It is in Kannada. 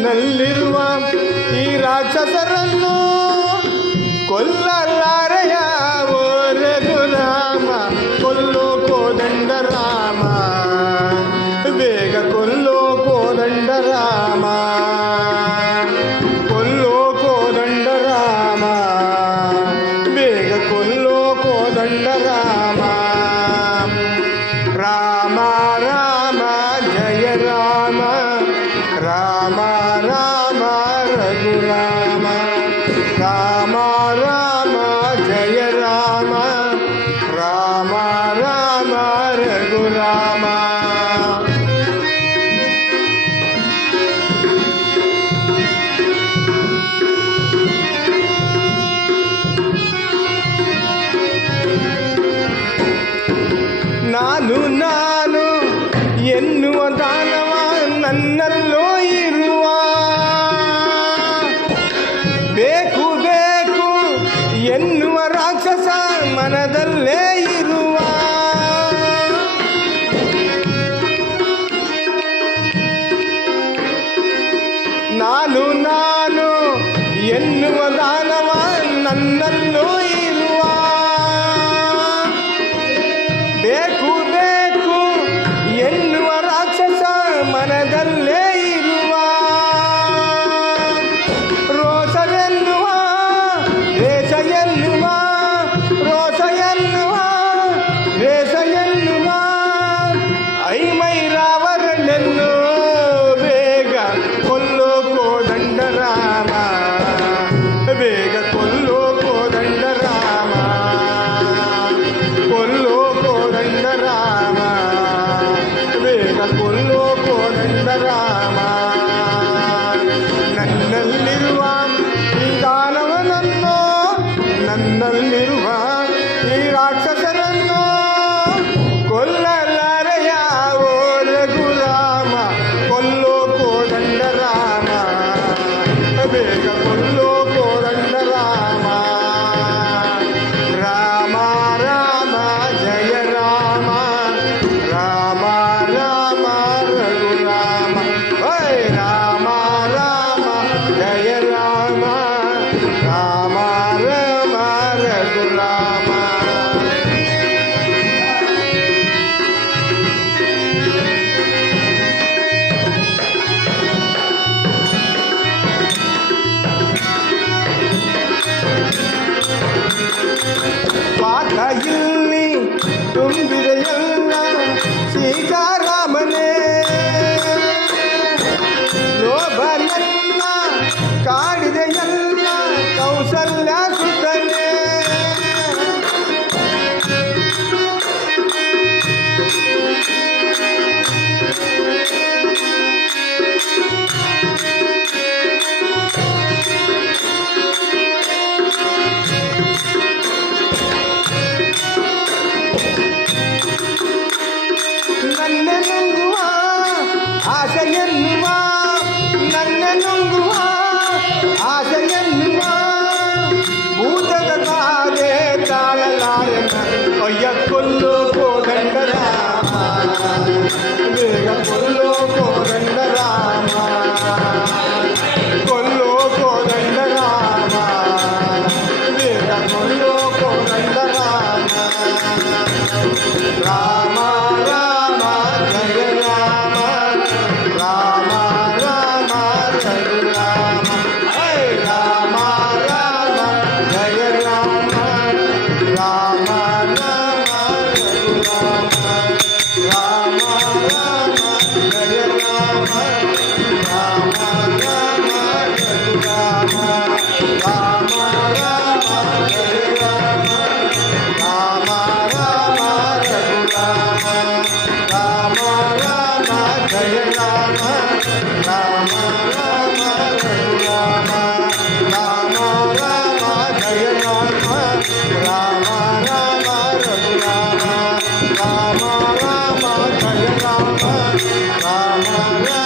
ನನ್ನಲ್ಲಿರುವ ಈ ರಾಕ್ಷಸರನ್ನು ಕೊಲ್ಲಲಾರೆಯ ಓ ರಘುರಾಮ, ಕೊಲ್ಲೋ ಕೋದಂಡ ರಾಮ, ಬೇಗ ಕೊಲ್ಲೋ ಕೋದಂಡ ರಾಮ, ಕೊಲ್ಲೋ ಕೋದಂಡ ರಾಮ, ಬೇಗ ಕೊಲ್ಲೋ ಕೋದಂಡ ರಾಮ. ರಾಮ ರಾಮ ಜಯ ರಾಮ, ರಾಮ ರಾಮ ರಘುರಾಮ, ರಾಮ ರಾಮ ಜಯ ರಾಮ, ರಾಮ ರಾಮ ರಘುರಾಮ. ನಾನು ನಾನು ಎನ್ನುವ ದಾನವ ನನ್ನಲ್ಲೋ ಇರುವ, ಬೇಕು ಬೇಕು ಎನ್ನುವ ರಾಕ್ಷಸ ಮನದಲ್ಲೇ ಇರುವ, ನಾನು ನಾನು ಎನ್ನುವ ದಾನವ ನನ್ನಲ್ಲೂ ಇರುವ, ಬೇಕು ಬೇಕು ಎನ್ನುವ ರಾಕ್ಷಸ ಮನದಲ್ಲೇ ಇರುವ, ರೋಷ ಎನ್ನುವ ವೇಷ ಎನ್ನುವ, ರೋಷ ಎನ್ನುವ ವೇಷ ಎನ್ನುವ ಐಮೈ ರಾವಣನನ್ನು ಬೇಗ ಕೊಲ್ಲೋ ಕೋದಂಡ ರಾಮ, ಬೇಗ ಕೊಲ್ಲೋ ಕೋದಂಡ ರಾಮ, ಕೊಲ್ಲೋ ಕೋದಂಡ ರಾಮ, ಬೇಗ ಕೊಲ್ಲೋ ಕೋದಂಡ ರಾಮ. ನನ್ನಲ್ಲಿರುವ ಈ ದಾನವನನ್ನು, ನನ್ನಲ್ಲಿರುವ ಈ ರಾಕ್ಷಸರನ್ನು ಕೊಲ್ಲಲಾರೆಯ ಓ ರಘುರಾಮ, ಕೊಲ್ಲೋ ಕೋದಂಡ ರಾಮ, ಬೇಗ ಕೊಲ್ಲೋ ಕೋದಂಡ ರಾಮ. ರಾಮ ರಾಮ ಜಯ ರಾಮ, ರಾಮ ರಾಮ ರಘುರಾಮ, ಹೈ ರಾಮ ರಾಮ ಜಯ ರಾಮ, ರಾಮ ರಾಮ ರಘುರಾಮ. ಪಾಠ ಇಲ್ಲಿ ತುಂಬಿದೆಯಲ್ಲ ಸೀತಾರಾಮನೇ, ಲೋಭನೆಲ್ಲ ಕಾಡಿದೆಯಲ್ಲ ಕೌಸಲ್ಯ ಸುತನೇ, ನನ್ನ ನುಂಗುವ ಆಸೆ ಎನ್ನುವ, ನನ್ನ ನುಂಗುವ ಆಸೆ ಎನ್ನುವ ಭೂತದ ಕಾಗೆ ತಾಳಲಾರೆನ, ಅಯ್ಯ ಕೊಲ್ಲೋ ಕೋದಂಡ ರಾಮ, ಬೇಗ ಕೊಲ್ಲೋ ಕೋದಂಡ ರಾಮ, ಕೊಲ್ಲೋ ಕೋದಂಡ ರಾಮ, ಬೇಗ ಕೊಲ್ಲೋ ಕೋದಂಡ ರಾಮ. ರಾಮ ರಾಮ ಜಯ ರಾಮ, ರಾಮ ರಾಮ ರಘುರಾಮ, ಹೈ ರಾಮ ರಾಮ ಜಯ ರಾಮ, ರಾಮ ರಾಮ ರಘುರಾಮ, ರಾಮ ರಾಮ ಜಯ ರಾಮ, ರಾಮ ರಾಮ ರಘುರಾಮ, ರಾಮ ರಾಮ ಜಯ ರಾಮ, ರಾಮ ರಾಮ ರಘುರಾಮ, ರಾಮ ರಾಮ ಜಯ ರಾಮ, ರಾಮ ರಾಮ ರಘುರಾಮ, ರಾಮ ರಾಮ ಜಯ ರಾಮ, ರಾಮ ರಾಮ ರಘುರಾಮ, ರಾಮ ರಾಮ ಜಯ ರಾಮ, ರಾಮ ರಾಮ